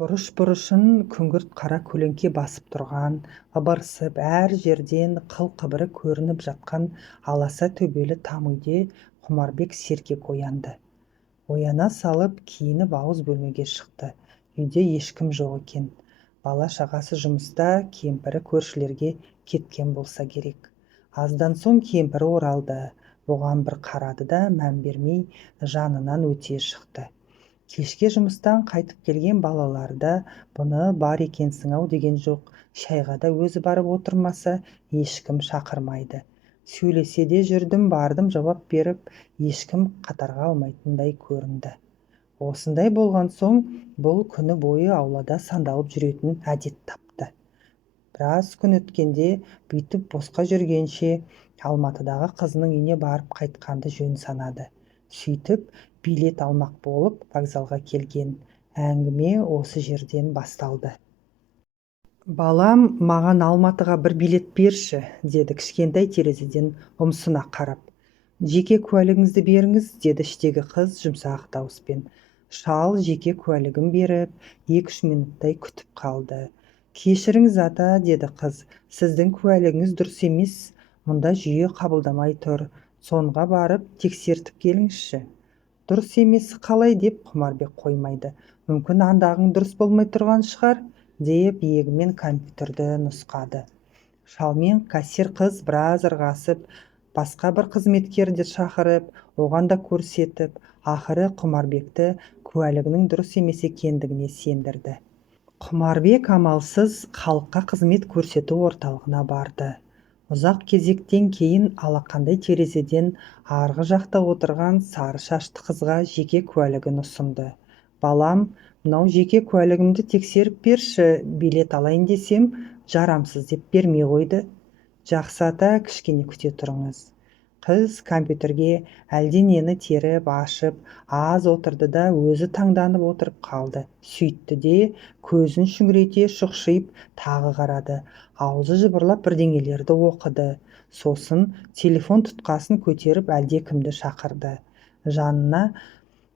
Бұрыш-бұрышын күңгірт қара көлеңке басып тұрған, ыбырсып әр жерден қыл-қыбыры көрініп жатқан аласа төбелі там үйде Құмарбек сергек оянды. Ояна салып киініп ауыз бөлмеге шықты. Үйде ешкім жоқ екен. Бала-шағасы жұмыста, кемпірі көршілерге кеткен болса керек. Аздан соң кемпірі оралды. Оған бір қарады да мән бермей жанынан өте шықты. Кешке жұмыстан қайтып келген балалары да бұны бар екенсің-ау деген жоқ. Шайға да өзі барып отырмаса, ешкім шақырмайды. Сөйлесе де жүрдім, бардым жауап беріп, ешкім қатарға алмайтындай көрінді. Осындай болған соң, бұл күні бойы аулада сандалып жүретін әдет тапты. Біраз күн өткенде, бүйтіп босқа жүргенше, Алматыдағы қызының үйіне барып қайтқанды жөн санады. Сөйтіп, билет алмақ болып вокзалға келген. Әңгіме осы жерден басталды. «Балам, маған Алматыға бір билет берші», деді кішкентай терезеден ұмсына қарап. «Жеке куәлігіңізді беріңіз», деді іштегі қыз жұмсақ дауыспен. Шал жеке куәлігін беріп, 2-3 минуттай күтіп қалды. «Кешіріңіз ата», деді қыз, «сіздің куәлігіңіз дұрыс емес, мұнда жүйе қабылдамай тұр. Сонға барып тексертіп келіңізші». «Дұрыс емесі қалай?» деп Құмарбек қоймайды. «Мүмкін андағың дұрыс болмай тұрған шығар», деп иегімен компьютерді нұсқады. Шалмен кассир қыз біраз ырғасып, басқа бір қызметкерді шақырып, оған да көрсетіп, ақыры Құмарбекті куәлігінің дұрыс емес екендігіне сендірді. Құмарбек амалсыз халыққа қызмет көрсету орталығына барды. Ұзақ кезектен кейін алақандай терезеден арғы жақта отырған сары шашты қызға жеке куәлігін ұсынды. «Балам, мынау жеке куәлігімді тексеріп берші, билет алайын десем, жарамсыз деп бермей қойды». «Жақсы ата, кішкене күте тұрыңыз». Қыз компьютерге әлденені теріп, ашып, аз отырды да өзі таңданып отырып қалды. Сөйтті де, көзін шүңірейте шұқшиып тағы қарады. Аузы жыбырлап бірдеңелерді оқыды. Сосын телефон тұтқасын көтеріп әлдекімді шақырды. Жанына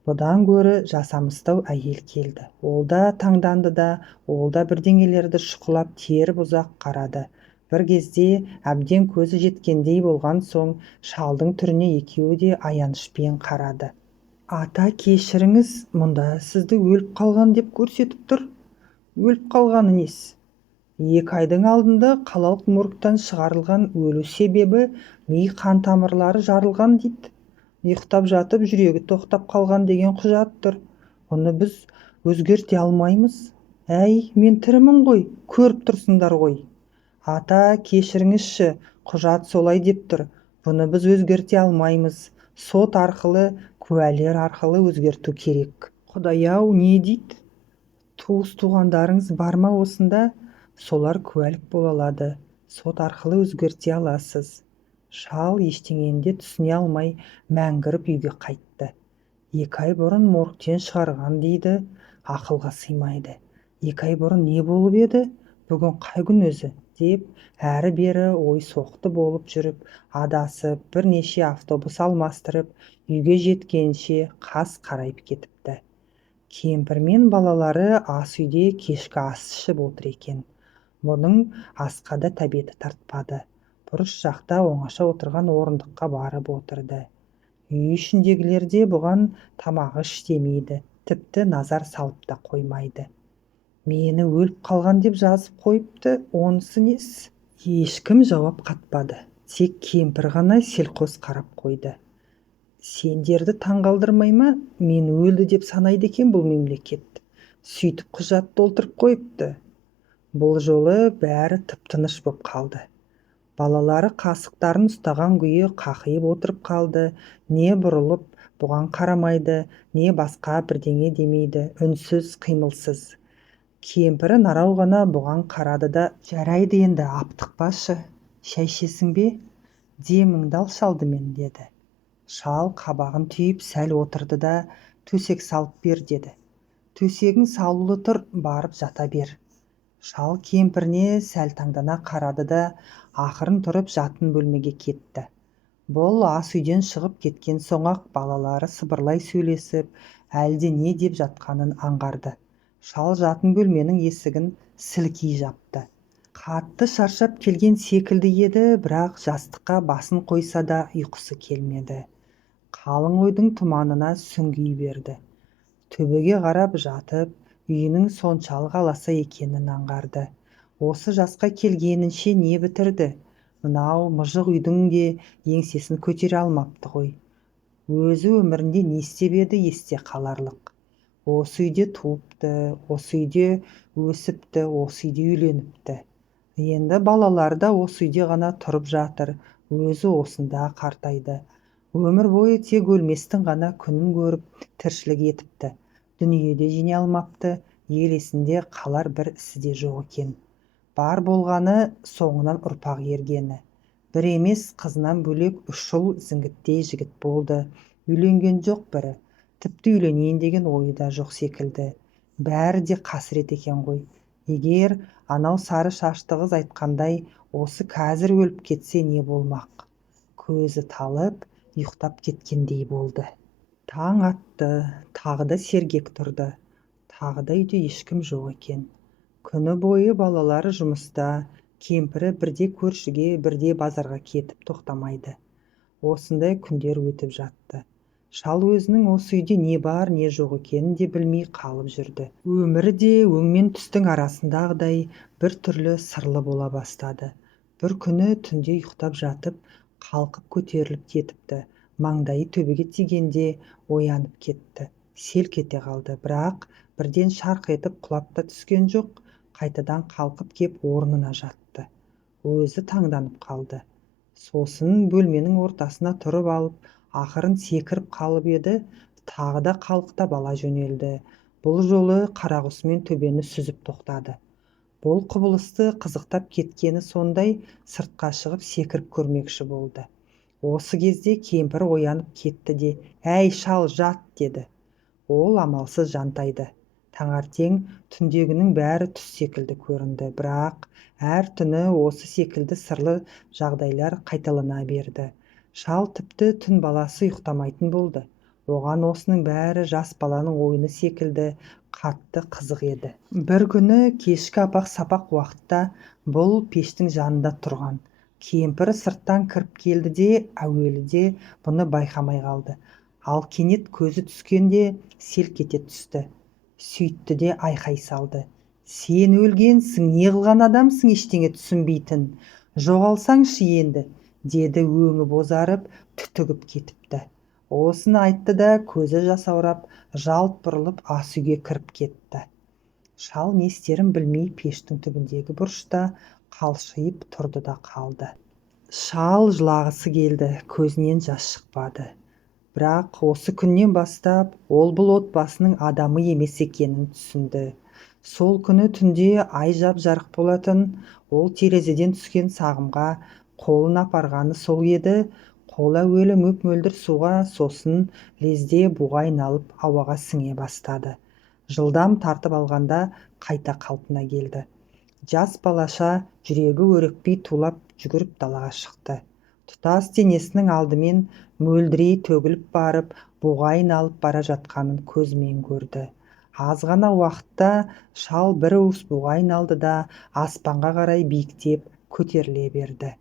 бұдан гөрі жасамыстау әйел келді. Ол да таңданды да, ол да бірдеңелерді шұқылап теріп ұзақ қарады. Бір кезде әбден көзі жеткендей болған соң, шалдың түріне екеуі де аянышпен қарады. «Ата, кешіріңіз, мұнда сізді өліп қалған деп көрсетіп тұр». «Өліп қалғаны несі?» «2 айдың алдында қалалық моргтан шығарылған, өлу себебі ми қан тамырлары жарылған дейді. Ұйықтап жатып жүрегі тоқтап қалған деген құжат тұр. Оны біз өзгерте алмаймыз». «Әй, мен тірімін ғой, көріп тұрсыңдар ғой». «Ата, кешіріңізші, құжат солай деп тұр. Бұны біз өзгерте алмаймыз. Сот арқылы, куәлер арқылы өзгерту керек». «Құдай-ау, не дейді?» «Туыс-туғандарыңыз бар ма осында? Солар куәлік бола алады. Сот арқылы өзгерте аласыз». Шал ештеңені де түсіне алмай мәңгіріп үйге қайтты. 2 ай бұрын моргтен шығарған дейді, ақылға сыймайды. 2 ай бұрын не болып еді? Бүгін қай күн өзі? Деп әрі-бері ой соқты болып жүріп, адасып, бірнеше автобус алмастырып, үйге жеткенше қас қарайып кетіпті. Кемпір мен балалары ас үйде кешкі ас ішіп отыр екен. Бұның асқа да тәбеті тартпады. Бұрыш жақта оңаша отырған орындыққа барып отырды. Үй ішіндегілер де бұған тамағы іштемейді, тіпті назар салып та қоймайды. «Мені өліп қалған деп жазып қойыпты, онысы несі?» Ешкім жауап қатпады. Тек кемпір ғана селқос қарап қойды. «Сендерді таңғалдырмай ма? Мен өлді деп санайды екен бұл мемлекет. Сөйтіп құжат толтырып қойыпты». Бұл жолы бәрі тып-тыныш боп қалды. Балалары қасықтарын ұстаған күйі қақиып отырып қалды. Не бұрылып бұған қарамайды, не басқа бірдеңе демейді, үнсіз, қимылсыз. Кемпірі нарау ғана бұған қарады да, «Жарайды енді, аптықпашы. Шай ішесің бе? Деміңді ал шалдымен», деді. Шал қабағын түйіп сәл отырды да, «Төсек салып бер», деді. «Төсегің салулы тұр, барып жата бер». Шал кемпіріне сәл таңдана қарады да, ақырын тұрып жатын бөлмеге кетті. Бұл ас үйден шығып кеткен соң-ақ балалары сыбырлай сөйлесіп, әлде не деп жатқанын аңғарды. Шал жатын бөлменің есігін сілкей жапты. Қатты шаршап келген секілді еді, бірақ жастыққа басын қойса да ұйқысы келмеді. Қалың ойдың тұманына сүңги берді. Төбеге қарап жатып, үйінің соншалық аласа екенін аңғарды. Осы жасқа келгенінше не бітірді? Мынау мыжық үйдің де еңсесін көтере алмапты ғой. Өзі өмірінде не істеп еді есте қаларлық. Осы үйде туыпты, осы үйде өсіпті, осы үйде үйленіпті. Енді балалары да осы үйде ғана тұрып жатыр, өзі осында қартайды. Өмір бойы тек өлместің ғана күнін көріп тіршілік етіпті. Дүниеде жеңе алмапты, ел есінде қалар бір ісі де жоқ екен. Бар болғаны соңынан ұрпақ ергені. Бір емес, қызынан бөлек 3 жыл зіңгіттей жігіт болды. Үйленген жоқ бірі. Тіпті үйленейін деген ойы да жоқ секілді. Бәрі де қасірет екен ғой. Егер анау сары шашты қыз айтқандай, осы қазір өліп кетсе не болмақ? Көзі талып, ұйықтап кеткендей болды. Таң атты, тағы да сергек тұрды. Тағы да үйде ешкім жоқ екен. Күні бойы балалары жұмыста, кемпірі бірде көршіге, бірде базарға кетіп тоқтамайды. Осындай күндер өтіп жатты. Шал өзінің осы үйде не бар, не жоқ екенін де білмей қалып жүрді. Өмірі де өң мен түстің арасындағыдай бір түрлі сырлы бола бастады. Бір күні түнде ұйықтап жатып, қалқып көтеріліп кетіпті. Маңдайы төбеге тигенде оянып кетті. Селк ете қалды, бірақ бірден шарқ етіп құлап та түскен жоқ. Қайтадан қалқып кеп орнына жатты. Өзі таңданып қалды. Сосын бөлменің ортасына тұрып алып, ақырын секіріп қалып еді, тағы да қалықтап ала жөнелді. Бұл жолы қарағұсымен төбені сүзіп тоқтады. Бұл құбылысты қызықтап кеткені сондай, сыртқа шығып секіріп көрмекші болды. Осы кезде кемпір оянып кетті де, «Әй, шал, жат!» деді. Ол амалсыз жантайды. Таңертең түндегінің бәрі түс секілді көрінді, бірақ әр түні осы секілді сырлы жағдайлар қайталана берді. Шал тіпті түн баласы ұйықтамайтын болды. Оған осының бәрі жас баланың ойыны секілді қатты қызық еді. Бір күні кешкі апақ-сапақ уақытта бұл пештің жанында тұрған. Кемпір сырттан кіріп келді де, әуеліде бұны байқамай қалды. Ал кенет көзі түскенде селк ете түсті. Сөйтті де айқай салды. «Сен өлгенсің, не қылған адамсың, ештеңе түсінбейтін. Жоғалсаңшы енді», деді өңі бозарып, түтігіп кетіпті. Осыны айтты да көзі жасаурап, жалт бұрылып ас үйге кіріп кетті. Шал не істерін білмей пештің түбіндегі бұрышта қалшиып тұрды да қалды. Шал жылағысы келді, көзінен жас шықпады. Бірақ осы күннен бастап ол бұл отбасының адамы емес екенін түсінді. Сол күні түнде ай жап-жарық болатын, ол терезеден түскен сағымға қолын апарғаны сол еді. Қол әуелі мөп-мөлдір суға, сосын лезде буға айналып ауаға сіңе бастады. Жылдам тартып алғанда қайта қалпына келді. Жас балаша жүрегі өрекпей тулап жүгіріп далаға шықты. Тұтас денесінің алдымен мөлдірей төгіліп барып, буға айналып бара жатқанын көзімен көрді. Аз ғана уақытта шал бір уыс буға айналды да аспанға қарай биіктеп көтеріле берді.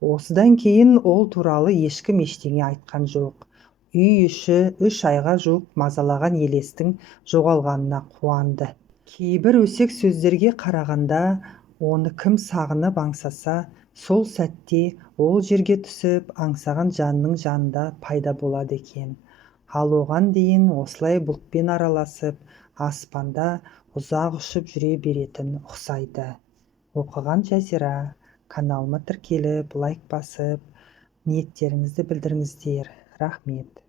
Осыдан кейін ол туралы ешкім ештеңе айтқан жоқ. Үй іші 3 айға жуық мазалаған елестің жоғалғанына қуанды. Кейбір өсек сөздерге қарағанда, оны кім сағынып аңсаса, сол сәтте ол жерге түсіп аңсаған жанның жанында пайда болады екен. Ал оған дейін осылай бұлтпен араласып, аспанда ұзақ ұшып жүре беретін ұқсайды. Оқыған Жазира. Каналыма тіркеліп, лайк басып, ниеттеріңізді білдіріңіздер. Рахмет.